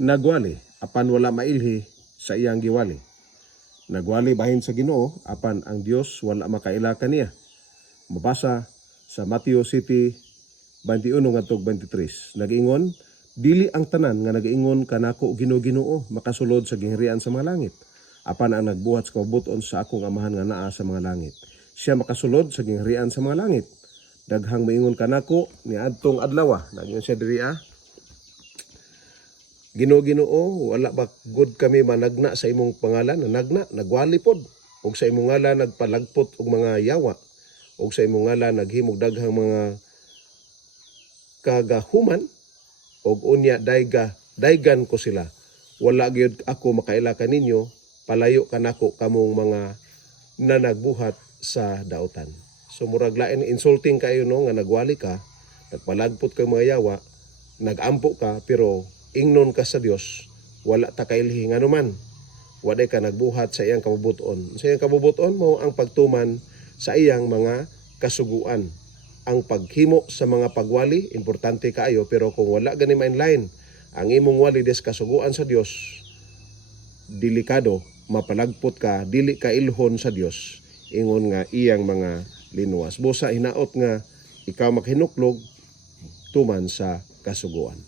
nagwali apan wala mailhi sa iyang giwali. Nagwali bahin sa Ginoo apan ang Dios wala makaila kaniya. Mabasa sa Mateo City 21 ngadtog 23. Nag-ingon, dili ang tanan nga nag-ingon kanako Ginoo makasulod sa gingharian sa mga langit. Apan ang nagbuhat sa kabubuton sa akong Amahan nga naa sa mga langit. Siya makasulod sa gingharian sa mga langit. Daghang moingon kanako niadtong adlaw. Nagyon siya diri Ginoo, wala ba good kami managna sa imong pangalan? Nagna, nagwali pod. Og sa imong ngalan nagpalagpot og mga yawa. Og sa imong ngalan naghimog daghang mga kagahuman. Og unya daygan ko sila. Wala gyud ako makaila kaninyo, palayo kanako kamong mga nanagbuhat sa dautan. So murag lain insulting kayo no nga nagwali ka, nagpalagpot kay mga yawa, nagampo ka pero ingnon ka sa Dios, wala ta kailhi nganuman. Waday ka nagbuhat sa iyang kabubuton. Sa iyang kabubuton mo ang pagtuman sa iyang mga kasuguan. Ang paghimo sa mga pagwali importante kaayo, pero kung wala gani mainline ang imong wali des kasuguan sa Dios, delikado, mapalagpot ka, dili ka ilhon sa Dios, ingon nga iyang mga linuwas. Busa hinaot nga ikaw maghinuklog tuman sa kasuguan.